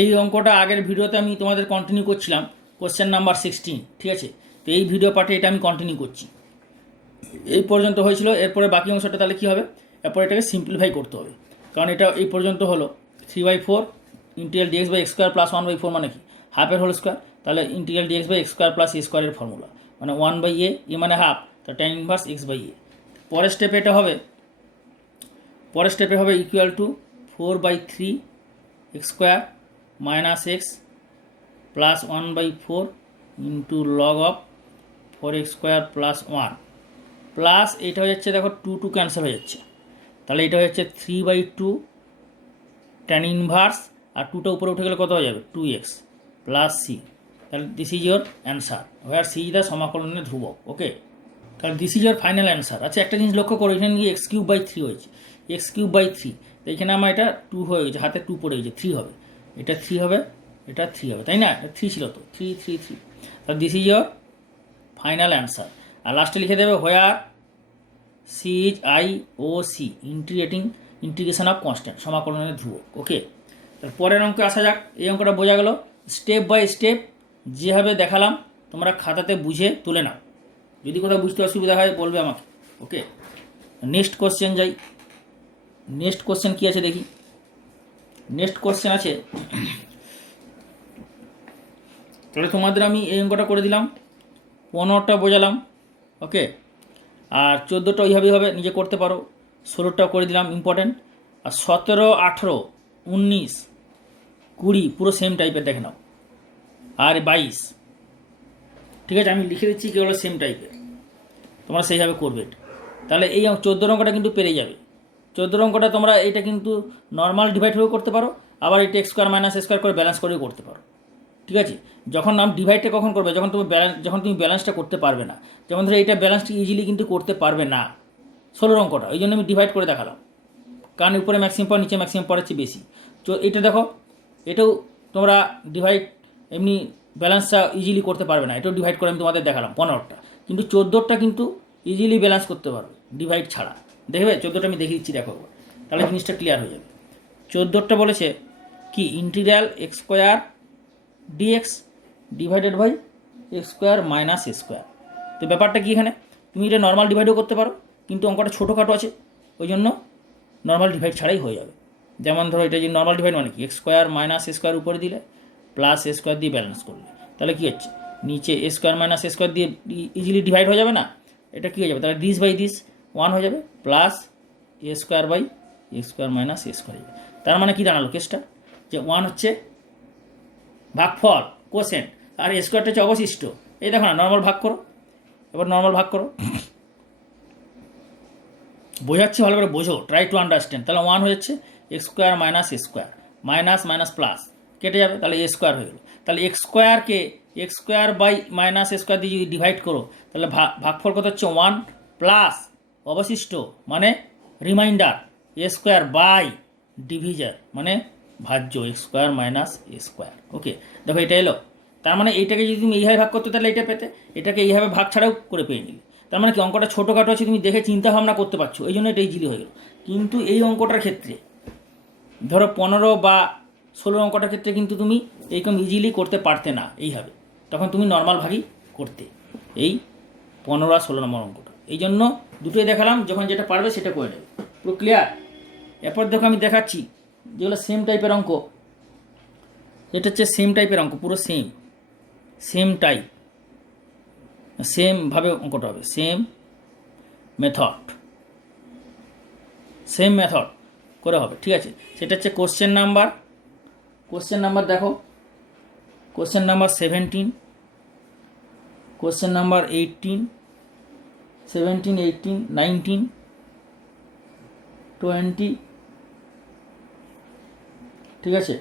এই অঙ্কটা আগের ভিডিওতে আমি তোমাদের কন্টিনিউ করছিলাম, কোশ্চেন নাম্বার 16, ঠিক আছে। তো এই ভিডিও পার্টে এটা আমি কন্টিনিউ করছি, এই পর্যন্ত হয়েছিল। এরপরে বাকি অংশটা তাহলে কী হবে, এরপর এটাকে সিম্পলিফাই করতে হবে, কারণ এটা এই পর্যন্ত হলো 3/4 integral dx by x square plus 1/4 মানে কি হাফের হোল স্কোয়ার, তাহলে integral dx by x square plus a স্কোয়ারের ফর্মুলা মানে 1/a, এ মানে হাফ, তা tan inverse x by a. পরের স্টেপে এটা হবে, equal to 4/3 x square minus x plus 1/4 into log of 4x square plus 1 plus এটা হয়ে যাচ্ছে, দেখো 2 ক্যান্সেল হয়ে যাচ্ছে, তাহলে এটা হয়ে যাচ্ছে 3/2 ট্যান ইনভার্স, আর 2টা উপরে উঠে গেলে কত হয়ে যাবে 2x প্লাস সি। তাহলে this is your answer, where c is the সমাকলনের ধ্রুবক। ওকে, তাহলে this is your final answer. আচ্ছা, একটা জিনিস লক্ষ্য করো, এখানে কি x³/3 হয়েছে, x³/3, তো এখানে আমার এটা 2 হয়ে গেছে, হাতে 2 পড়ে গেছে, 3 হবে, এটা 3 হবে, এটা 3 হবে, তাই না? এটা 3 ছিল তো, 3 তাহলে this is your final answer. আর লাস্টে লিখে দেবে where c is IOC integration of constant, সমাকলনের ধ্রুবক। ওকে, তার পরের অঙ্কে আসা যাক। এই অঙ্কটা বোঝা গেল, স্টেপ বাই স্টেপ যেভাবে দেখালাম তোমরা খাতাতে বুঝে তুলে নাও, যদি কোথাও বুঝতে অসুবিধা হয় বলবে আমাকে। ওকে, নেক্সট কোশ্চেন যাই। নেক্সট কোশ্চেন কী আছে দেখি। নেক্সট কোশ্চেন আছে, তাহলে তোমাদের আমি এই অঙ্কটা করে দিলাম, 15টা বোঝালাম। ওকে, আর 14টা ওইভাবেই হবে, নিজে করতে পারো। 16টাও করে দিলাম, ইম্পর্টেন্ট। আর 17, 18, 19, 20 পুরো সেম টাইপের দেখে নাও, আর 22, ঠিক আছে, আমি লিখে দিচ্ছি কি হলো সেম টাইপের, তোমরা সেইভাবে করবে। তাহলে এই 14 অঙ্কটা কিন্তু পেরে যাবে। 14 অঙ্কটা তোমরা এটা কিন্তু নর্মাল ডিভাইড হয়েও করতে পারো, আবার এটা এক্স স্কোয়ার মাইনাস স্কোয়ার করে ব্যালেন্স করেও করতে পারো, ঠিক আছে। যখন ডিভাইডটা কখন করবে, যখন তুমি ব্যালেন্সটা করতে পারবে না। যেমন ধরো এইটা ব্যালেন্সটা ইজিলি কিন্তু করতে পারবে না 16 অঙ্কটা, ওই জন্য আমি ডিভাইড করে দেখালাম, কারণ উপরে ম্যাক্সিমাম পাওয়ার, নিচে ম্যাক্সিমাম পাওয়ার চেয়ে বেশি। তো এটা দেখো, এটাও তোমরা ডিভাইড এমনি ব্যালেন্সটা ইজিলি করতে পারবে না, এটাও ডিভাইড করে আমি তোমাদের দেখালাম 15টা, কিন্তু 14টা কিন্তু ইজিলি ব্যালেন্স করতে পারবে ডিভাইড ছাড়া। দেখবে 14টা আমি দেখিয়ে দিচ্ছি, দেখো, তাহলে জিনিসটা ক্লিয়ার হয়ে যাবে। 14টা বলেছে কি integral x square dx divided by x square minus A square. তো ব্যাপারটা কি, এখানে তুমি এটা নর্মাল ডিভাইডও করতে পারো, কিন্তু অঙ্কটা ছোটোখাটো আছে, ওই জন্য নর্মাল ডিভাইড ছাড়াই হয়ে যাবে। যেমন ধরো এটা যে নর্মাল ডিভাইড মানে কি এক্স স্কোয়ার মাইনাস এ স্কোয়ার উপরে দিলে প্লাস এ স্কোয়ার দিয়ে ব্যালেন্স করলে, তাহলে কী হচ্ছে নিচে এ স্কোয়ার মাইনাস এ স্কোয়ার দিয়ে ইজিলি ডিভাইড হয়ে যাবে না, এটা কী হয়ে যাবে, তাহলে দিস বাই দিস 1 হয়ে যাবে, plus a square by a square minus A square হয়ে যাবে। তার মানে কী দাঁড়ালো কেসটা, যে 1 হচ্ছে ভাগফল কোসেন্ট, আর এ স্কোয়ারটা হচ্ছে অবশিষ্ট। এই দেখো না, নর্মাল ভাগ করো, এবার নর্মাল ভাগ করো, বোঝাচ্ছি ভালো করে বোঝো, ট্রাই টু আন্ডারস্ট্যান্ড। তাহলে 1 হয়ে যাচ্ছে এক্স স্কোয়ার মাইনাস এ স্কোয়ার, মাইনাস মাইনাস প্লাস কেটে যাবে, তাহলে এ স্কোয়ার হয়ে গেলো। তাহলে এক্স স্কোয়ারকে x square by minus A square দিয়ে যদি ডিভাইড করো, তাহলে ভাগফল কত হচ্ছে 1 প্লাস অবশিষ্ট মানে রিমাইন্ডার এ স্কোয়ার বাই ডিভিজার মানে ভাজ্য এক্স স্কোয়ার মাইনাস এ স্কোয়ার। ওকে, দেখো এটা এলো, তার মানে এইটাকে যদি তুমি এইভাবে ভাগ করতে তাহলে এটা পেতে, এটাকে এইভাবে ভাগ ছাড়াও করে পেয়ে নিলে। তার মানে কি অঙ্কটা ছোটোখাটো আছে, তুমি দেখে চিন্তা ভাবনা করতে পারছো, এই জন্য এটা ইজিলি হয়ে গেল। কিন্তু এই অঙ্কটার ক্ষেত্রে ধরো 15 বা 16 অঙ্কটার ক্ষেত্রে কিন্তু তুমি এইরকম ইজিলি করতে পারতে না এইভাবে, তখন তুমি নর্মাল ভাগই করতে এই 15 আর 16 নম্বর অঙ্কটা। এই জন্য দুটোই দেখালাম, যখন যেটা পারবে সেটা করে নেবে। পুরো ক্লিয়ার? এরপর দেখো আমি দেখাচ্ছি যেগুলো সেম টাইপের অঙ্ক, এটা হচ্ছে সেম টাইপের অঙ্ক, পুরো সেম টাইপ, সেমভাবে অঙ্কটা হবে, সেম মেথড করে হবে, ঠিক আছে। সেটা হচ্ছে কোশ্চেন নাম্বার দেখো, কোশ্চেন নাম্বার 17, কোশ্চেন নাম্বার 18, 17, 18, 19, 20, ঠিক আছে,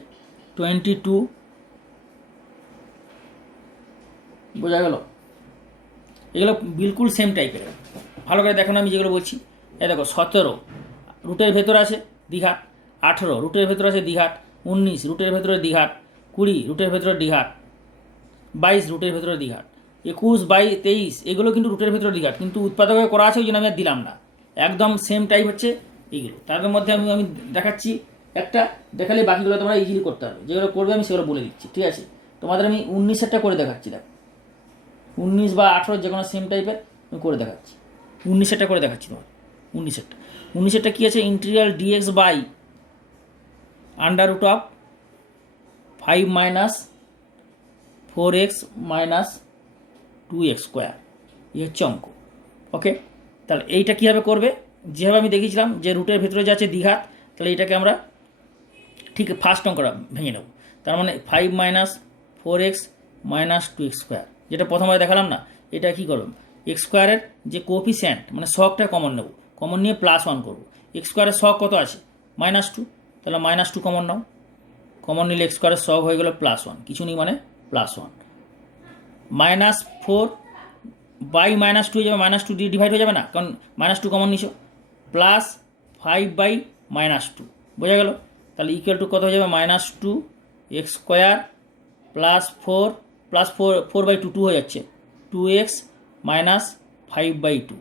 22, বোঝা গেল? এগুলো বিলকুল সেম টাইপের, ভালো করে দেখো না আমি যেগুলো বলছি। এই দেখো 17 রুটের ভেতর আছে দ্বিঘাত, 18 রুটের ভেতর আছে দ্বিঘাত, 19 রুটের ভেতরে দ্বিঘাত, 20 রুটের ভেতরে দ্বিঘাত, 22 রুটের ভেতরে দ্বিঘাত, 21, 22, 23 এগুলো কিন্তু রুটের ভেতরে দ্বিঘাত, কিন্তু উৎপাদকে করা আছে ওই জন্য আমি আর দিলাম না, একদম সেম টাইপ হচ্ছে এইগুলো। তাদের মধ্যে আমি দেখাচ্ছি একটা দেখালে বাকিগুলো তোমরা ইজিলি করতে পারবে। যেগুলো করবে আমি সেগুলো বলে দিচ্ছি, ঠিক আছে। তোমাদের আমি 19-এরটা করে দেখাচ্ছি। দেখো 19 বা 18 যে কোনো সেম টাইপের আমি করে দেখাচ্ছি। 19-এরটা করে দেখাচ্ছি তোমার। 19-এরটা কী আছে, integral dx by under root of 5 minus 4x minus 2x square, এই হচ্ছে অঙ্ক। ওকে, তাহলে এইটা কীভাবে করবে, যেভাবে আমি দেখিয়েছিলাম যে রুটের ভেতরে যে আছে দ্বিঘাত, তাহলে এইটাকে আমরা ঠিক ফার্স্ট অঙ্কটা ভেঙে নেব। তার মানে 5 minus 4x minus 2x square, যেটা প্রথমবার দেখালাম না, এটা কী করব, এক্স স্কোয়ারের যে কোএফিসিয়েন্ট মানে শকটা কমন নেব, কমন নিয়ে +1 করবো। এক্স স্কোয়ারের শক কত আছে, -2, তাহলে -2 কমন নাও। কমন নিলে এক্স স্কোয়ারের শক হয়ে গেল +1, কিছু নেই মানে +1। -4 বাই -2 হয়ে যাবে, -2 দিয়ে ডিভাইড হয়ে যাবে না, কারণ -2 কমন নিছো, +5 বাই -2, বোঝা গেল। তাহলে ইকুয়াল টু কত হয়ে যাবে, -2 x স্কোয়ার +4 2 হয়ে যাচ্ছে 2x মাইনাস 5/2,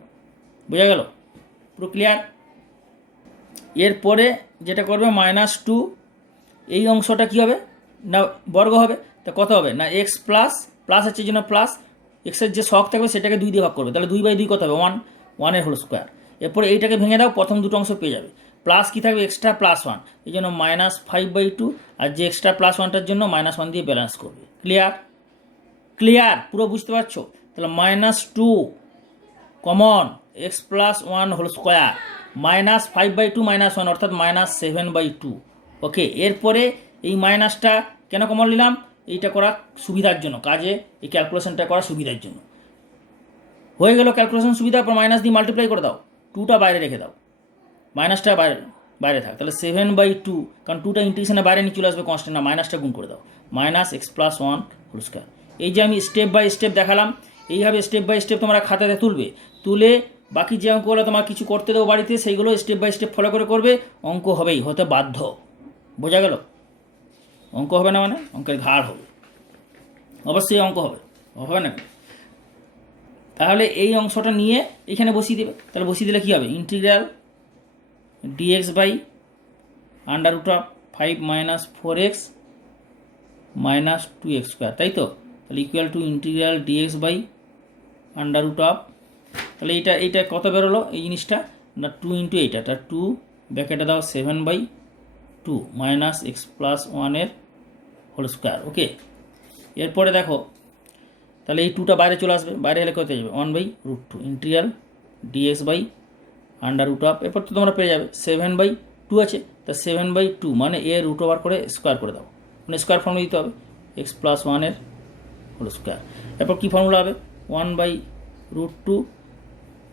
বোঝা গেল, পুরো ক্লিয়ার। এরপরে যেটা করবে -2, এই অংশটা কী হবে না বর্গ হবে, তা কত হবে না এক্স প্লাস হচ্ছে জন্য প্লাস এক্সের যে শক থাকবে সেটাকে 2 দিয়ে ভাগ করবে, তাহলে 2/2 কত হবে 1 হোল স্কোয়ার। এরপরে এইটাকে ভেঙে দাও, প্রথম দুটো অংশ পেয়ে যাবে। প্লাস কী থাকবে এক্সট্রা +1, এই জন্য -5/2, আর যে এক্সট্রা +1টার জন্য -1 দিয়ে ব্যালেন্স করবে। ক্লিয়ার পুরো বুঝতে পারছো। তাহলে -2 common x plus 1 whole square, -5/2 -1 অর্থাৎ -7/2। ওকে, এরপরে এই মাইনাসটা কেন কমন নিলাম, এইটা করার সুবিধার জন্য, কাজে এই ক্যালকুলেশনটা করার সুবিধার জন্য। হয়ে গেল ক্যালকুলেশন সুবিধা, পর মাইনাস দিয়ে মাল্টিপ্লাই করে দাও, 2টা বাইরে রেখে দাও, মাইনাসটা বাইরে থাক, তাহলে 7/2, কারণ 2টা ইন্টিগ্রেশনের বাইরে নিয়ে চলে আসবে কনস্ট্যান্ট, না মাইনাসটা গুণ করে দাও, -x প্লাস 1 হোল স্কোয়ার। এই যে আমি স্টেপ বাই স্টেপ দেখালাম, এইভাবে স্টেপ বাই স্টেপ তোমরা খাতাতে তুলে বাকি যে অঙ্কগুলো তোমার কিছু করতে দেবো বাড়িতে, সেইগুলো স্টেপ বাই স্টেপ ফলো করে করবে, অঙ্ক হবেই, হতে বাধ্য, বোঝা গেল। অঙ্ক হবে না মানে অঙ্কের ঘাড় হবে, অবশ্যই অঙ্ক হবে না। তাহলে এই অংশটা নিয়ে এখানে বসিয়ে দেবে, তাহলে বসিয়ে দিলে কী হবে, integral dx by under root of 5 minus 4x minus 2x square, তাই তো। তাহলে equal to integral dx by under root of, তাহলে এইটা কত বেরোলো এই জিনিসটা না 2 × এইটা 2 ব্র্যাকেটে দাও 7/2 minus x plus 1 whole square. Okay, এরপরে দেখো তাহলে এই 2টা বাইরে চলে আসবে, বাইরে এলে কত যাবে 1/√2 integral dx by under root of, এরপর তো তোমরা পেয়ে যাবে 7/2 আছে, তা 7/2 মানে রুট ওভার করে স্কোয়ার করে দাও, মানে স্কোয়ার ফর্মুলা দিতে হবে, x প্লাস 1 হোল স্কোয়ার। এরপর কী ফর্মুলা হবে 1/√2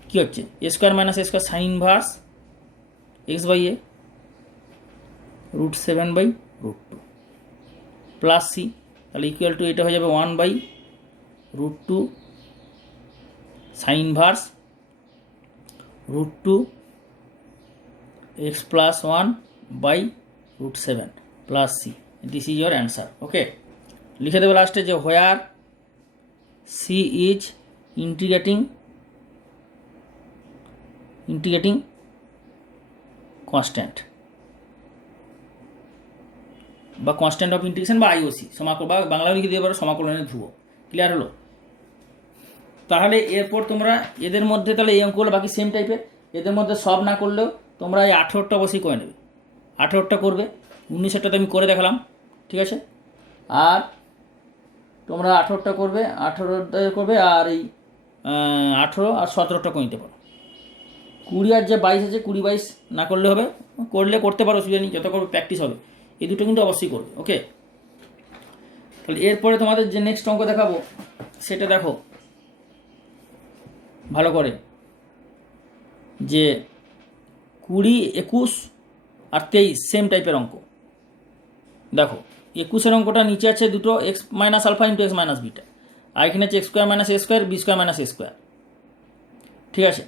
কী হচ্ছে a square minus a square sine inverse x/a √7/√2 plus c, তাহলে ইকুয়াল টু এটা হয়ে যাবে 1/√2 sine inverse √2 x plus 1/√7 plus c, this is your answer. Okay, লিখে দেবো লাস্টে যে where c is integrating constant বা কনস্ট্যান্ট অফ ইন্টিগ্রেশন বা আইওসি সমাকল, বা বাংলায় লিখে দিতে পারো সমাকলনের ধ্রুবক। ক্লিয়ার হলো। তাহলে এরপর তোমরা এদের মধ্যে তাহলে এই অঙ্কগুলো বাকি সেম টাইপের, এদের মধ্যে সব না করলেও তোমরা এই 18টা অবশ্যই করে নেবে, 18টা করবে, 19টা তো আমি করে দেখালাম, ঠিক আছে। আর তোমরা 18টা করবে, 18টা করবে, আর এই 18 আর 17টা করে নিতে পারো। 20 আর যে 22 আছে 20-22 না করলে হবে, করতে পারো, অসুবিধা নেই, যত করবে প্র্যাকটিস হবে, এই দুটো কিন্তু অবশ্যই করবে। ওকে, তাহলে এরপরে তোমাদের যে নেক্সট অঙ্ক দেখাবো সেটা দেখো ভালো করে, যে 20, 21 আর 23 সেম টাইপের অঙ্ক। দেখো 21-এর অঙ্কটা নিচে আছে দুটো x minus alpha into x minus beta, আর এখানে হচ্ছে x square minus a square b square minus a square, ঠিক আছে।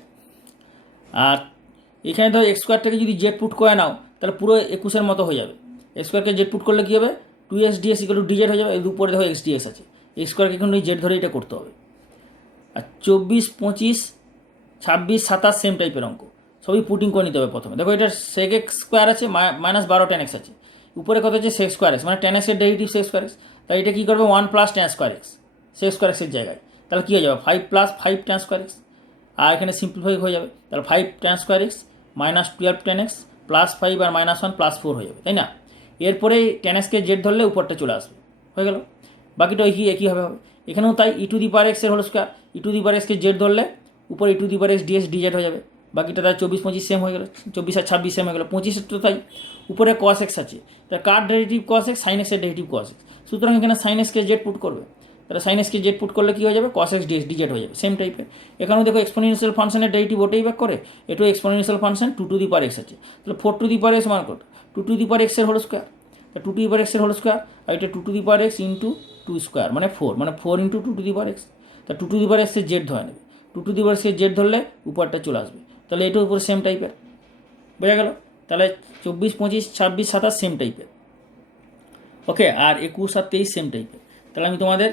আর এখানে ধরো x স্কোয়ারটাকে যদি জেড পুট করে নাও তাহলে পুরো 21-এর মতো হয়ে যাবে। x স্কোয়ারকে জেড পুট করলে কী হবে 2x dx = dz হয়ে যাবে, এর উপরে দেখো x dx আছে, x স্কোয়ারকে কিন্তু জেড ধরে এটা করতে হবে। আর 24, 25, 26, 27 সেম টাইপের অঙ্ক, সবই পুটিং করে নিতে হবে প্রথমে। দেখো এটা সেক এক্স স্কোয়ার আছে, মাইনাস 12 tan x আছে, উপরে কত হচ্ছে সেক স্কোয়ার এক্স, মানে tan x এর ডেরিভেটিভ সেক স্কোয়ার এক্স। তাই এটা কী করবে 1 + tan square x sec square এক্সের জায়গায়, তাহলে কী হয়ে যাবে 5 + 5 tan স্কোয়ার এক্স, আর এখানে সিম্পলিফাই হয়ে যাবে, তাহলে 5 tan square x minus 12 tan x +5 আর -1 +4 হয়ে যাবে, তাই না? এরপরে tan x কে জেড ধরলে উপরটা চলে আসবে, হয়ে গেল। বাকিটা একই হবে। এখানেও তাই e to the power x এর whole square, e to the power x কে জেড ধরলে উপরে e to the power x dx dz হয়ে যাবে। বাকিটা তাই 24 25 সেম হয়ে গেল, 24 আর 26 সেম হয়ে গেল। 25 তো তাই উপরে cos x আছে, তাই কার derivative cos x, sin x এর ডেরিভেটিভ cos x, সুতরাং এখানে sin x কে জেড পুট করবে, তাহলে sin x কে জেড পুট করলে কী হয়ে যাবে cos x ডিএক্স ডিজেড হয়ে যাবে, সেম টাইপের। এখানেও দেখো এক্সপোনেনশিয়াল ফাংশনের ডেরিভেটিভ ওটাই ব্যাক করে, এটাও exponential function 2 to the power x আছে, তাহলে 4 টু দি পাওয়ার এক্স মান কত 2 টু দি পাওয়ার এক্স এর whole square, 2 to the power x এর হোল স্কোয়ার, আর এটা 2 to the power x into 2 square মানে 4, মানে 4 into 2 to the power x, তা 2 টু দি পাওয়ার এক্সের জেড ধরে নেবে, 2 টু দি পাওয়ার এক্সের জেড ধরলে উপরটা চলে আসবে, তাহলে এটার উপরে সেম টাইপের, বোঝা গেল? তাহলে 24 25 26 27 সেম টাইপের, ওকে। আর 21 আর 23 সেম টাইপের। তাহলে আমি তোমাদের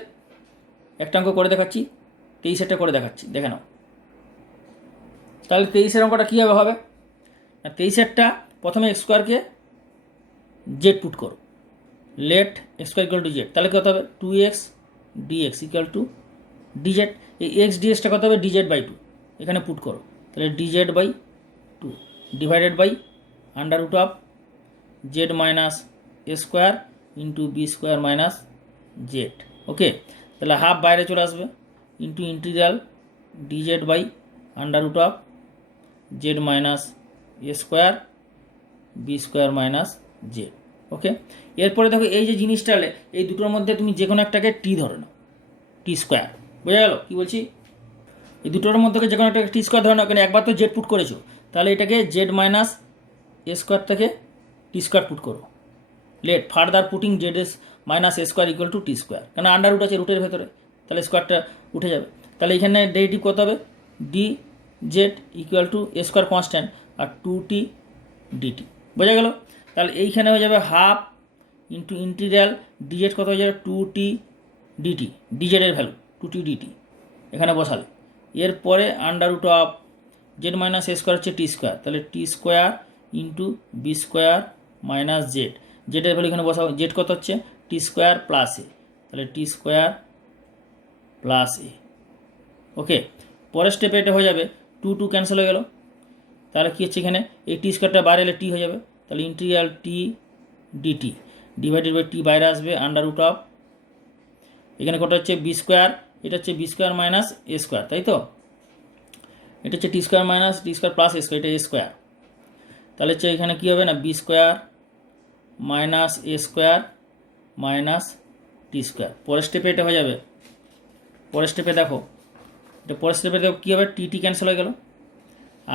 একটা অঙ্ক করে দেখাচ্ছি, 23-এরটা করে দেখাচ্ছি, দেখে নাও। তাহলে 23-এর অঙ্কটা কীভাবে হবে, 23-এরটা প্রথমে এক্স স্কোয়ারকে জেড পুট করো, let x square equal to z, তাহলে কত হবে 2x dx equal to dz, এই এক্স ডিএক্সটা কত হবে dz/2, এখানে পুট করো, তাহলে dz/2 divided by under root of Z minus A square into b square minus z, okay. তাহলে হাফ বাইরে চলে আসবে into integral dz by under root of Z minus A square b square minus z, okay. এরপরে দেখো এই যে জিনিসটা হলে এই দুটোর মধ্যে তুমি যে কোনো একটাকে টি ধরে নাও, টি স্কোয়ার, বোঝা গেল কী বলছি? এই দুটোর মধ্যে যে কোনো একটা টি স্কোয়ার ধরে নাও, কেন একবার তো জেড পুট করেছো, তাহলে এটাকে জেড মাইনাস এ স্কোয়ার থেকে টি স্কোয়ার পুট করো, let further putting z s minus A square equal to t square, কেন আন্ডার রুট আছে রুটের ভেতরে, তাহলে স্কোয়ারটা উঠে যাবে, তাহলে এখানে ডেরিভেটিভ কত হবে d z equal to a square constant আর 2t ডিটি, বোঝা গেল? তাহলে এইখানে হয়ে যাবে হাফ ইন্টু ইন্টিগ্রাল ডিজেড কত হয়ে যাবে 2t DT, ডিজেডের value 2t DT এখানে বসালে, এরপরে under root of Z minus A square হচ্ছে টি স্কোয়ার, তাহলে t square into b square minus z, জেডের ভ্যালু এখানে বসাও, জেড কত হচ্ছে টি স্কোয়ার প্লাস এ, তাহলে টি স্কোয়ার প্লাস এ, ওকে। পরের স্টেপে এটা হয়ে যাবে 2 ক্যান্সেল হয়ে গেল, তাহলে কী হচ্ছে এখানে এই টি স্কোয়ারটা বাইরে এলে টি হয়ে যাবে, তাহলে integral t dt divided by t বাইরে আসবে আন্ডার রুট অফ, এখানে কত হচ্ছে বি স্কোয়ার, এটা হচ্ছে বি স্কোয়ার মাইনাস এ স্কোয়ার, তাই তো, এটা হচ্ছে t square minus t square plus a square, এটা এ স্কোয়ার, তাহলে হচ্ছে এখানে কী হবে না বি স্কোয়ার মাইনাস এ স্কোয়ার মাইনাস টি স্কোয়ার। পরের স্টেপে এটা হয়ে যাবে, পরের স্টেপে দেখো এটা পরের স্টেপে দেখো কী হবে টি ক্যান্সেল হয়ে গেল,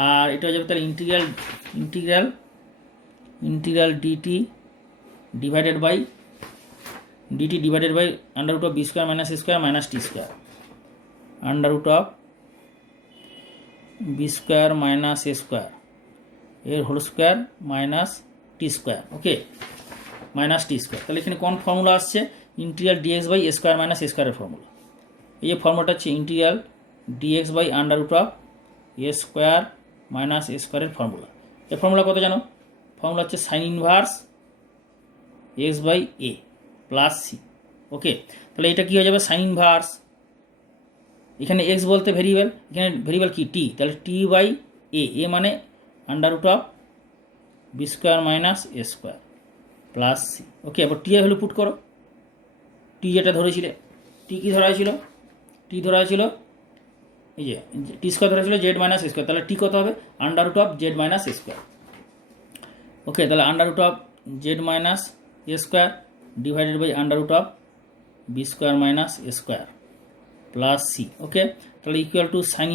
আর এটা হয়ে যাবে তাহলে integral dt divided by under root of B square minus A square minus t square, under root of B square minus A square এর whole square minus t square, okay, minus t square. তাহলে এখানে কোন formula আসছে integral dx by a square minus a স্কোয়ারের formula, এই যে ফর্মুলাটা হচ্ছে integral dx by under root of a square minus a স্কোয়ারের ফর্মুলা। এই ফর্মুলা কত জানো, ফর্মুলা হচ্ছে sine inverse x by a plus C, okay. তাহলে এটা কী হয়ে যাবে সাইন ইনভার্স, এখানে এক্স বলতে ভেরিয়েবল, এখানে ভেরিয়েবল কি টি, তাহলে টি বাই এ মানে under root of B square minus A square plus C, okay. আবার টি এর ভ্যালু পুট করো, টি যেটা ধরেছিলে, টি কী ধরা হয়েছিল, টি ধরা হয়েছিল এই যে টি স্কোয়ার ধরা ছিল জেড মাইনাস স্কোয়ার, তাহলে টি কত হবে under root of Z minus square, okay. তাহলে under root of Z minus square divided by under root of B square minus square plus C, okay. তাহলে ইকুয়াল টু সাইন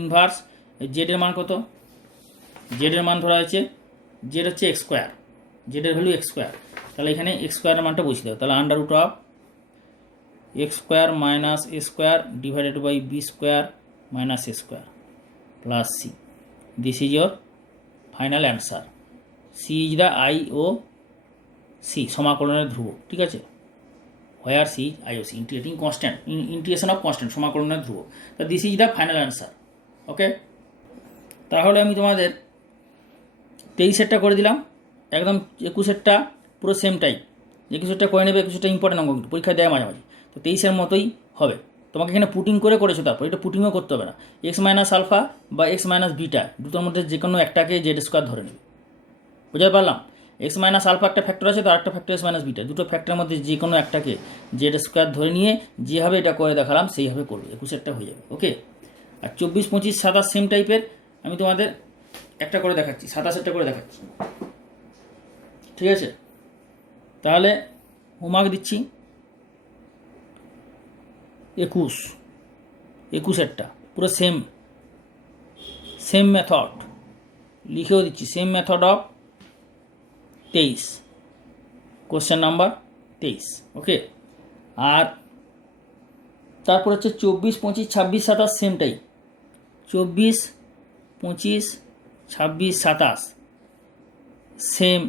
ইনভার্স জেডের মান কত, জেডের মান ধরা হয়েছে জেড হচ্ছে এক্স স্কোয়ার, জেডের ভ্যালু এক্স স্কোয়ার, তাহলে এখানে এক্স স্কোয়ারের মানটা বসিয়ে দাও, তাহলে under root of X square minus A square divided by B square minus A square plus c, this is your final answer. C is the I O C সমাকলনের ধ্রুবক, ঠিক আছে, where c is I O C integration of constant সমাকলনের ধ্রুবক, তো this is the final answer, okay. তাহলে আমি তোমাদের 23-এরটা করে দিলাম, একদম 21-এরটা পুরো সেম টাইপ। 21-এরটা করে নেবে, 21-এরটা ইম্পর্টেন্ট অঙ্ক, কিন্তু পরীক্ষায় দেয় মাঝামাঝি, তো 23-এর মতোই হবে। তোমাকে এখানে পুটিং করে করেছো, তারপর এটা পুটিংও করতে হবে না। এক্স মাইনাস আলফা বা এক্স মাইনাস বিটা দুটোর মধ্যে যে কোনো একটাকে জেড স্কোয়ার ধরে নেবে। বুঝতে পারলাম? এক্স মাইনাস আলফা একটা ফ্যাক্টর আছে, তো আরেকটা ফ্যাক্টর এক্স মাইনাস বিটা, দুটো ফ্যাক্টরের মধ্যে যে কোনো একটাকে জেড স্কোয়ার ধরে নিয়ে যেভাবে এটা করে দেখালাম সেইভাবে করবে, 21-এরটা হয়ে যাবে। ওকে। আর 24, 25, 27 সেম টাইপের আমি তোমাদের একটা করে দেখাচ্ছি, 27-এরটা করে দেখাচ্ছি, ঠিক আছে? তাহলে হোমওয়ার্ক দিচ্ছি 21-এরটা পুরো সেম মেথড লিখেও দিচ্ছি, same method of 23, question number 23। ওকে। আর তারপর হচ্ছে 24, 25, 26, 27 সেম টাইপ, 24, 25, 26, 27 সেম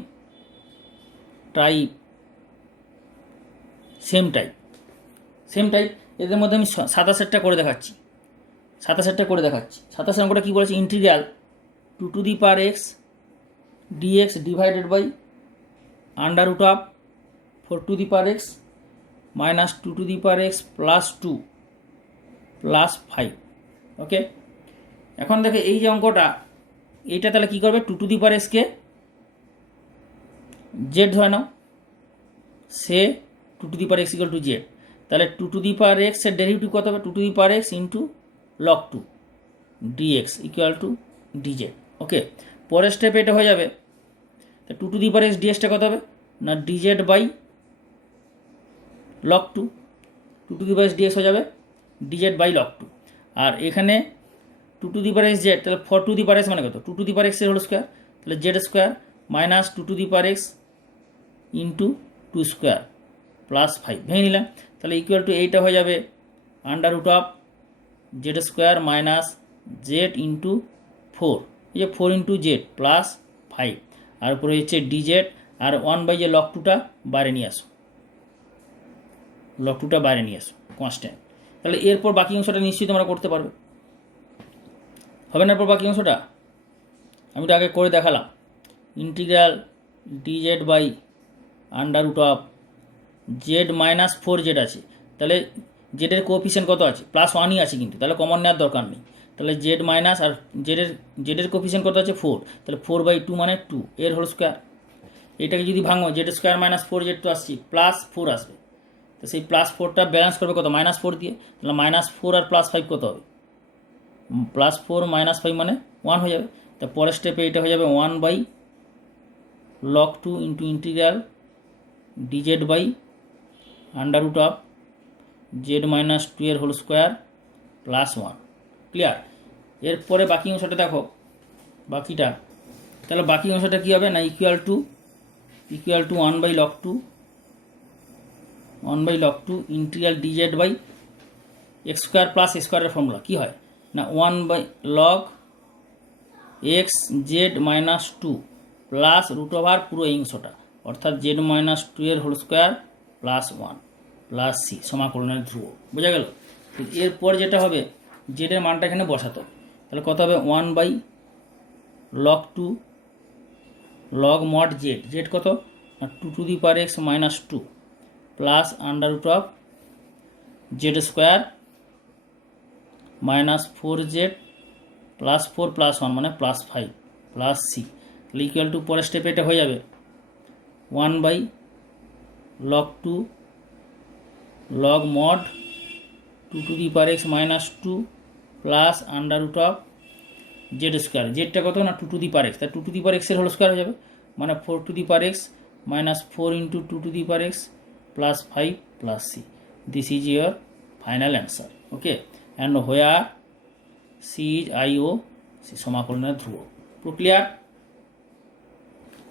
টাইপ, এদের মধ্যে আমি 27-এরটা করে দেখাচ্ছি। 27 অঙ্কটা কী বলেছে? Integral 2 to the power x dx divided by under root of 4 to the power x minus 2 to the power x plus 2 plus 5। Okay. এখন দেখে এই যে অঙ্কটা, এইটা তাহলে কী করবে? 2 টু দি পাওয়ার এক্সকে জেড ধরে নাও, সে 2 to the power x equal to z. তাহলে 2 টু দি পাওয়ার এক্সের ডেরিভেটিভ কত হবে? 2 to the power x into log 2 dx equal to dz. Okay. পরের স্টেপে এটা হয়ে যাবে, তা 2 টু দি পাওয়ার এক্স ডিএক্সটা কত হবে? না dz by log 2, 2 to the power x dx হয়ে যাবে ডিজেড বাই লগ 2। আর এখানে 2 to the power x z, তাহলে 4 টু দি পাওয়ার এক্স মানে কত? 2 টু দি পাওয়ার এক্সের হোল স্কোয়ার, তাহলে z square minus 2 to the power x into 2 square plus 5 ভেঙে নিলাম, তাহলে ইকুয়াল টু এইটা হয়ে যাবে under root of z square minus z into 4, এই যে 4 ইন্টু জেড প্লাস 5, আর উপরে হচ্ছে ডিজেড, আর 1 বাই যে লগ 2টা বাইরে নিয়ে আসো, কনস্ট্যান্ট। তাহলে এরপর বাকি অংশটা নিশ্চয়ই তোমরা করতে পারবে, হবে না? এরপর বাকি অংশটা আমি তো আগে করে দেখালাম, integral dz by under root of Z minus 4 Z আছে, তাহলে জেডের কোএফিসিয়েন্ট কত আছে? +1ই আছে, কিন্তু তাহলে কমন নেওয়ার দরকার নেই। তাহলে জেড মাইনাস, আর জেডের কোএফিসিয়েন্ট কত আছে? 4, তাহলে 4/2 মানে 2 এর হোল স্কোয়ার। এটাকে যদি ভাঙো, জেড স্কোয়ার মাইনাস 4 জেড তো আসছি, +4 আসবে, তো সেই +4টা ব্যালেন্স করবে কত? -4 দিয়ে, তাহলে -4 আর +5 কত হবে? +4 -5 মানে 1 হয়ে যাবে। তা পরের স্টেপে এটা হয়ে যাবে 1/log 2 into integral dz by under root of Z minus 2 এর হোল স্কোয়ার +1। ক্লিয়ার? এরপরে বাকি অংশটা দেখো, বাকিটা, তাহলে বাকি অংশটা কী হবে? না equal to 1/log 2 integral dz by x square plus a স্কোয়ারের ফর্মুলা কী হয়? না 1/log x z minus 2 plus root over পুরো এই অংশটা, অর্থাৎ জেড মাইনাস 2 এর হোল স্কোয়ার +1 প্লাস সি সমাকলনের ধ্রুব। বোঝা গেল? এরপর যেটা হবে, জেডের মানটা এখানে বসাতে হবে, তাহলে কত হবে? 1/log 2 লগ মড জেড কত? না 2 to the power x minus 2 plus under root of z square minus 4z plus 4 plus 1 মানে +5 প্লাস সি, তাহলে ইকুয়াল টু পরের স্টেপে এটা হয়ে যাবে 1/log 2 log mod 2 to the power x minus 2 plus under root of z square, জেডটা কত? না 2 টু দি পাওয়ার এক্স, তাই 2 টু দি পাওয়ার এক্সের হোল স্কোয়ার হয়ে যাবে, মানে 4 to the power x minus 4 into 2 to the power x plus 5 plus c. This is your final answer. Okay. And where c is c সমাকলনের ধ্রুব। পুরো clear?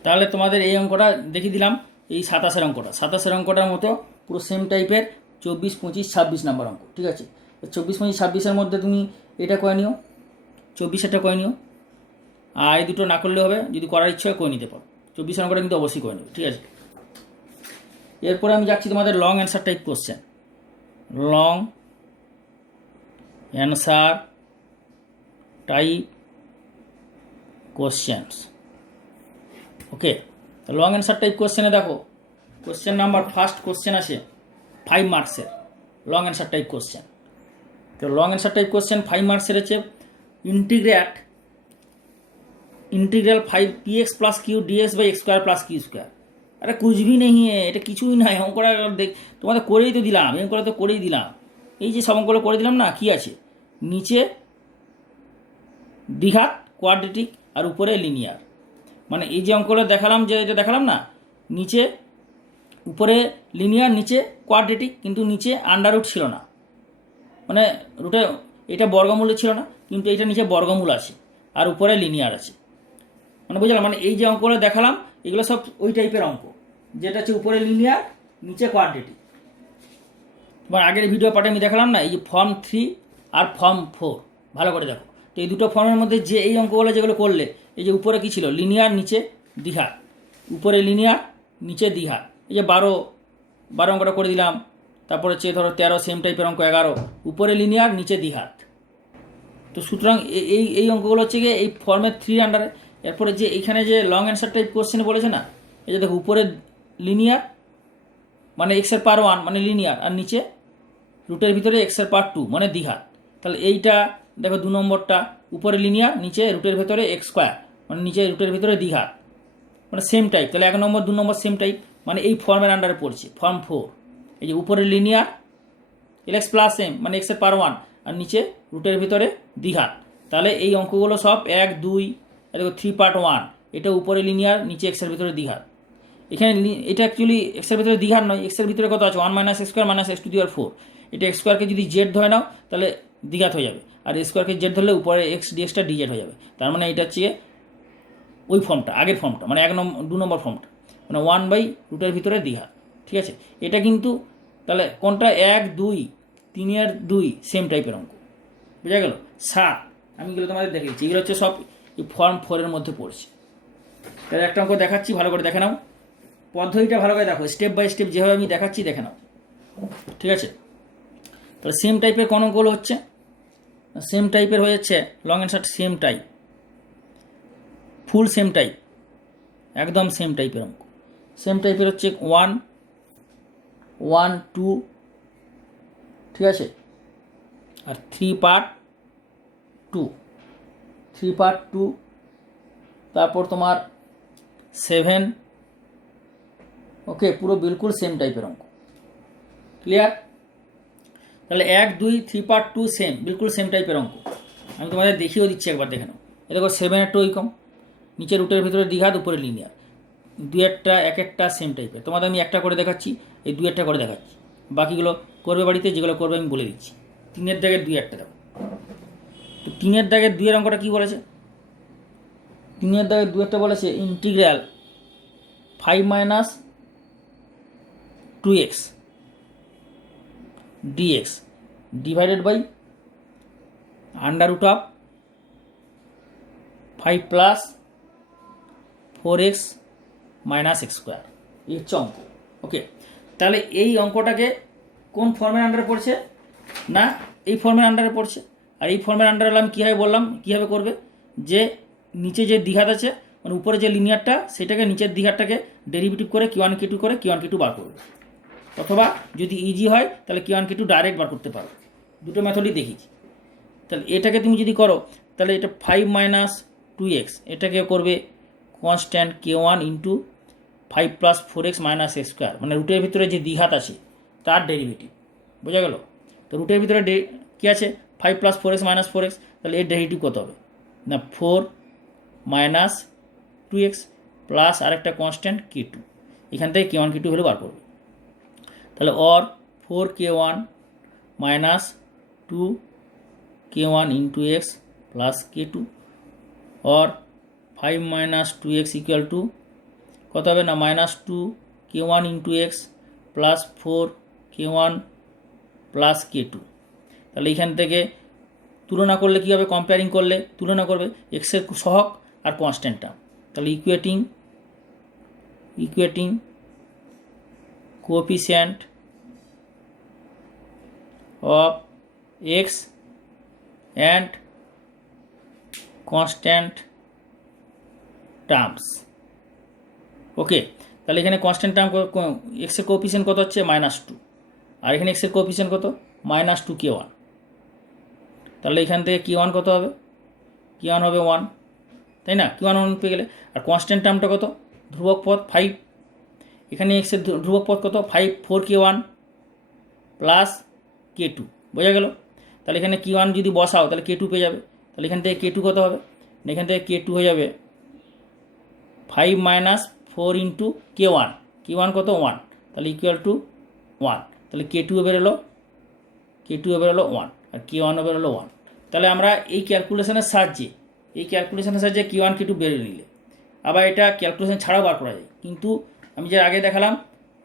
তাহলে তোমাদের এই অঙ্কটা দেখিয়ে দিলাম, এই 27-এর অঙ্কটার মতো পুরো সেম টাইপের 24, 25, 26 নাম্বার অঙ্ক। ঠিক আছে? 24, 25, 26-এর মধ্যে তুমি এটা করে নিও, 24-এরটা করে নিও, আর এই দুটো না করলে হবে, যদি করার ইচ্ছা হয় করে নিতে পারো। 24-এর অঙ্কটা কিন্তু অবশ্যই করে নেবে। ঠিক আছে? এরপরে আমি যাচ্ছি তোমাদের long answer type question. Long answer type questions. Okay, long answer type কোশ্চেনে দেখো কোশ্চেন নাম্বার ফার্স্ট কোশ্চেন আছে 5 মার্কসের লং অ্যান্সার টাইপ কোশ্চেন। তো লং অ্যান্সার টাইপ কোশ্চেন 5 মার্কসের হচ্ছে integral 5 px plus q dx by x square plus q square. अरे कुछ भी नहीं है, এটা কিছুই নাই। অঙ্কটা দেখ তোমাদের করেই তো দিলাম, অঙ্কটা তো করেই দিলাম। এই যে সব অঙ্কগুলো করে দিলাম না, কি আছে নিচে দ্বিঘাত কোয়াড্রেটিক আর উপরে লিনিয়ার। মানে এই যে অঙ্কগুলো দেখালাম, যে এটা দেখালাম না, নিচে উপরে লিনিয়ার নিচে কোয়াড্রেটিক, কিন্তু নিচে আন্ডাররুট ছিল না, মানে রুটে এটা বর্গমূলে ছিল না, কিন্তু এটা নিচে বর্গমূল আছে আর উপরে লিনিয়ার আছে। মানে বুঝলাম, মানে এই যে অঙ্কগুলো দেখালাম এগুলো সব ওই টাইপের অঙ্ক, যেটা হচ্ছে উপরে লিনিয়ার নিচে কোয়াড্রেটিক। এবার আগের ভিডিও পার্টে আমি দেখালাম না, এই যে ফর্ম 3 আর ফর্ম 4, ভালো করে দেখো। তো এই দুটো ফর্মের মধ্যে যে এই অঙ্কগুলো যেগুলো করলে, এই যে উপরে কী ছিল লিনিয়ার নিচে দ্বিঘাত, উপরে লিনিয়ার নিচে দ্বিঘাত, এই যে 12 অঙ্কটা করে দিলাম। তারপরে হচ্ছে ধরো 13 সেম টাইপের অঙ্ক 11, উপরে লিনিয়ার নিচে দ্বিঘাত। তো সুতরাং এই অঙ্কগুলো হচ্ছে গিয়ে এই ফর্মের 3 আন্ডারে। এরপরে যে এইখানে যে লং অ্যান্সার টাইপ কোশ্চেনে বলেছে না, এই যে দেখো উপরে লিনিয়ার মানে এক্সের পাওয়ার 1 মানে লিনিয়ার, আর নিচে রুটের ভিতরে এক্সের পাওয়ার 2 মানে দ্বিঘাত। তাহলে এইটা দেখো 2 নম্বরটা উপরে লিনিয়ার নিচে রুটের ভিতরে এক্স স্কোয়ার মানে নিচে রুটের ভিতরে দ্বিঘাত, মানে সেম টাইপ। তাহলে 1 নম্বর 2 নম্বর সেম টাইপ, মানে এই ফর্মের আন্ডারে পড়ছে ফর্ম 4। এই যে উপরে লিনিয়ার এক্স প্লাস এম মানে এক্সের পাওয়ার 1 আর নিচে রুটের ভিতরে দ্বিঘাত। তাহলে এই অঙ্কগুলো সব 1 2, দেখো 3 পার্ট 1, এটা উপরে লিনিয়ার নিচে এক্সের ভিতরে দ্বিঘাত। এখানে এটা অ্যাকচুয়ালি এক্সের ভিতরে দ্বিঘাত নয়, এক্সের ভিতরে কত আছে 1 minus x square minus x to the power 4। এটা এক্স স্কোয়ারকে যদি জেড ধরে নাও তাহলে দ্বিঘাত হয়ে যাবে, আর এক্স স্কোয়ারকে জেড ধরলে উপরে এক্স ডিএক্সটা ডিজেড হয়ে যাবে। তার মানে এটা হচ্ছে ওই ফর্মটা, আগের ফর্মটা, মানে 2 নম্বর ফর্মটা, মানে 1 বাই রুটের ভিতরে দ্বিঘাত। ঠিক আছে, এটা কিন্তু তাহলে কোনটা 1 2 3 এর 2 সেম টাইপের অঙ্ক, বোঝা গেল। 7 আমি এগুলো তোমাদের দেখিয়েছি, এগুলো হচ্ছে সব এই ফর্ম 4 এর মধ্যে পড়ছে। তাহলে একটা অঙ্ক দেখাচ্ছি, ভালো করে দেখে নাও, পদ্ধতিটা ভালো করে দেখো, স্টেপ বাই স্টেপ যেভাবে আমি দেখাচ্ছি দেখে নাও। ঠিক আছে, তাহলে সেম টাইপের কোন অঙ্কগুলো হচ্ছে, সেম টাইপের হয়ে যাচ্ছে লং অ্যান্সার সেম টাইপ, ফুল সেম টাইপ, একদম সেম টাইপের অঙ্ক। সেম টাইপের হচ্ছে 1 1 2, ঠিক আছে, আর 3 পার্ট 2, 3 পার্ট 2, তারপর তোমার 7। ওকে, পুরো বিলকুল সেম টাইপের অঙ্ক, ক্লিয়ার। তাহলে 1 2 3 পার্ট 2 সেম, বিলকুল সেম টাইপের অঙ্ক। আমি তোমাদের দেখিয়েও দিচ্ছি, একবার দেখে নাও। এ দেখো 7 একটা ওইরকম, নিচে রুটের ভিতরে দ্বিঘাত উপরে লিনিয়ার, 2 একটা এক একটা সেম টাইপের। তোমাদের আমি একটা করে দেখাচ্ছি, এই 2 একটা করে দেখাচ্ছি, বাকিগুলো করবে বাড়িতে, যেগুলো করবে আমি বলে দিচ্ছি। 3 দাগের 2 একটা দেখো, তো 3 দাগের 2 অঙ্কটা কী বলেছে, 3 দাগের 2 একটা বলেছে integral 5 minus 2x dx divided by under root of 5 plus 4x minus x square, এই হচ্ছে অঙ্ক। ওকে, তাহলে এই অঙ্কটাকে কোন ফর্মের আন্ডারে পড়ছে না, এই ফর্মের আন্ডারে পড়ছে। আর এই ফর্মের আন্ডারে আমি কীভাবে বললাম, কীভাবে করবে, যে নিচে যে দ্বিঘাত আছে মানে উপরে যে লিনিয়ারটা, সেটাকে নিচের দ্বিঘাতটাকে ডেরিভেটিভ করে Q1 Q2 করে Q1 Q2 বার করবে, অথবা যদি ইজি হয় তাহলে Q1 Q2 ডাইরেক্ট বার করতে পারো। দুটো মেথডই দেখিয়েছি। তাহলে এটাকে তুমি যদি করো তাহলে এটা 5 মাইনাস 2x, এটাকে করবে constant K1 into 5 plus 4x minus x square, মানে রুটের ভিতরে যে দ্বিঘাত আছে তার ডেরিভেটিভ, বোঝা গেল। তো রুটের ভিতরে কী আছে 5 প্লাস 4x মাইনাস 4x, তাহলে এর ডেরিভেটিভ কত হবে না 4 মাইনাস 2x প্লাস আরেকটা কনস্ট্যান্ট K2, এখান থেকে K1 K2 হলে বার করবে। তাহলে or 4K1 minus 2K1 into x plus K2 or 5 minus 2x equal to কত হবে না minus 2K1 into x plus 4K1 plus K2। তাহলে এইখান থেকে তুলনা করলে কী হবে, কম্পেয়ারিং করলে তুলনা করবে এক্সের সহগ আর কনস্ট্যান্টটা, তাহলে equating coefficient of x and constant terms. Okay, তাহলে এখানে কনস্ট্যান্ট টার্ম এক্সের কোএফিসিয়েন্ট কত হচ্ছে -2, আর এখানে এক্সের কোএফিসিয়েন্ট কত -2k1। তাহলে এখান থেকে k1 কত হবে, k1 হবে 1, তাই না? k1 1 পেয়ে গেলে। আর কনস্ট্যান্ট টার্মটা কত, ধ্রুবক পদ 5, এখানে এক্সের ধ্রুবক পদ কত 5, 4k1 প্লাস k2, বোঝা গেল? তাহলে এখানে k1 যদি বসাও তাহলে k2 পেয়ে যাবে। তাহলে এখান থেকে k2 কত হবে, এখান থেকে k2 হয়ে যাবে 5 - 4 ইন্টু k1, k1 কত 1, তাহলে ইকুয়াল টু 1। তাহলে k2 বেরোলো 1 আর k1 বেরোলো 1। তাহলে আমরা এই ক্যালকুলেশনের সাহায্যে k1 k2 বেরিয়ে নিলে আবার এটা ক্যালকুলেশন ছাড়াও বার করা যায়। কিন্তু আমি যে আগে দেখালাম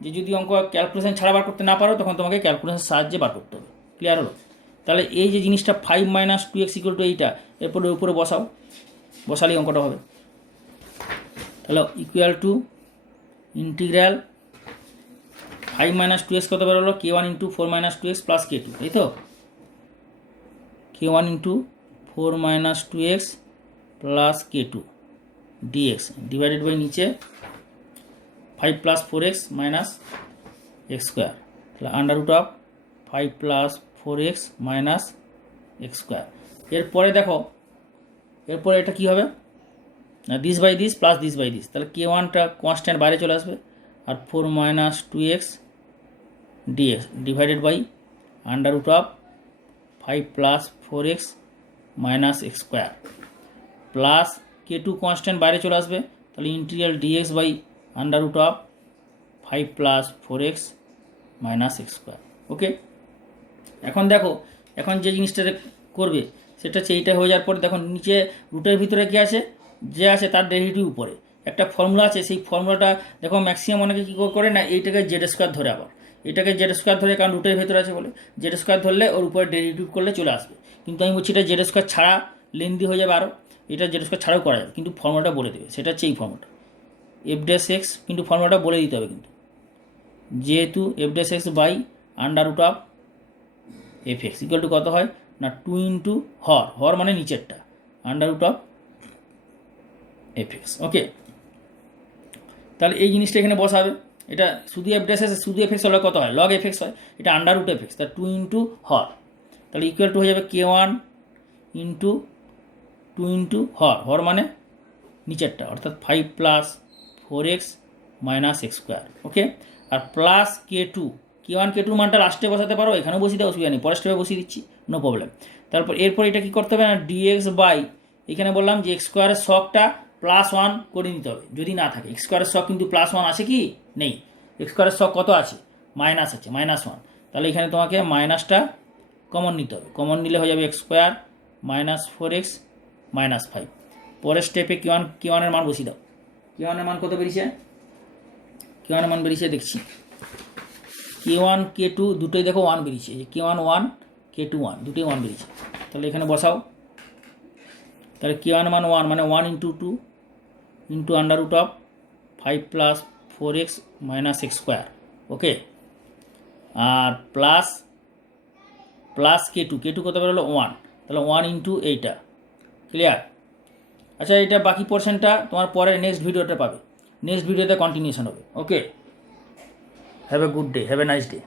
যে যদি অঙ্ক ক্যালকুলেশন ছাড়া বার করতে না পারো তখন তোমাকে ক্যালকুলেশনের সাহায্যে বার করতে হবে। ক্লিয়ার হলো? তাহলে এই যে জিনিসটা 5 - 2x = এইটা, এরপরে উপরে বসালেই অঙ্কটা হবে। তাহলে ইকুয়াল টু ইন্টিগ্রাল 5 - 2x কত বেরোলো, k1 × 4 - 2x প্লাস k2, এই তো k1 × 4 - 2x plus k2 dx divided by নিচে 5 + 4x - x স্কোয়ার, তাহলে √5 + 4x - x স্কোয়ার। এরপরে দেখো, এরপরে এটা কি হবে না, this by this plus this by this, তাহলে k1টা কনস্ট্যান্ট বাইরে চলে আসবে আর 4 - 2x dx divided by √5 + 4x - x square plus k2 constant বাইরে চলে আসবে, তাহলে integral dx by √5 + 4x - x square. Okay, এখন দেখো, এখন যে জিনিসটা করবে সেটা হচ্ছে এইটা হয়ে যাওয়ার পরে দেখো নিচে রুটের ভিতরে কী আছে, যে আছে তার ডেরিভেটিভ উপরে একটা ফর্মুলা আছে। সেই ফর্মুলাটা দেখো ম্যাক্সিমাম অনেকে কী করে না, এইটাকে জেড স্কোয়ার ধরে, আবার এটাকে জেড স্কোয়ার ধরে, কারণ রুটের ভিতরে আছে বলে জেড স্কোয়ার ধরলে ওর উপরে ডেরিভেটিভ করলে চলে আসবে। কিন্তু আমি বলছি এটা জেড স্কোয়ার ছাড়া লেন্দি হয়ে যাবে আরও, এটা জেড স্কোয়ার ছাড়াও করা যাবে, কিন্তু ফর্মুলাটা বলে দেবে, সেটা হচ্ছে এই ফর্মুলাটা f'(x), কিন্তু ফর্মুলাটা বলে দিতে হবে কিন্তু, যেহেতু f'(x) by √f(x) equal to কত হয় না 2 ইন্টু হর মানে নিচেরটা √f(x). ওকে, তাহলে এই জিনিসটা এখানে বসাবে, এটা শুধু শুধু f(x) হলে কত হয়, log f(x) হয়, এটা √f(x), তা 2 ইন্টু হর, তাহলে ইকুয়াল টু হয়ে যাবে k1 ইন্টু 2 ইন্টু হর মানে নিচেরটা, অর্থাৎ 5 + 4x - x স্কোয়ার। ওকে, আর প্লাস k1 k2 মানটা লাস্টে বসাতে পারো, এখানেও বসিয়ে দেওয়া অসুবিধা নেই, পরের স্টেপে বসিয়ে দিচ্ছি, নো প্রবলেম। তারপর এরপর এটা কী করতে হবে না, dx বাই, এখানে বললাম যে x স্কোয়ারের শকটা +1 করে নিতে হবে যদি না থাকে। x স্কোয়ারের শক কিন্তু +1 আছে কি নেই, x স্কোয়ারের শক কত আছে, মাইনাস আছে, -1, তাহলে এখানে তোমাকে মাইনাসটা কমন নিতে হবে, কমন নিলে হয়ে যাবে x স্কোয়ার -4x - 5। পরের স্টেপে k1 এর মান বসিয়ে দাও, k1 এর মান কত বেরিয়েছে, k1 এর মান বেরিয়েছে দেখছি, k1 k2 দুটোই দেখো 1 বেরিয়েছে, k1 1 k2 1 দুটোই 1 বেরিয়েছে। তাহলে এখানে বসাও, তাহলে k1 মান 1 মানে 1 × 2 ইন্টু √5 + 4x - x স্কোয়ার। ওকে, আর প্লাস k2 কত বেরোলো 1, তাহলে 1 ইন্টু এইটা। ক্লিয়ার? আচ্ছা, এটা বাকি পোর্শনটা তোমার পরে নেক্সট ভিডিওতে পাবে, নেক্সট ভিডিওতে কন্টিনিউশন হবে। Okay, have a good day, have a nice day.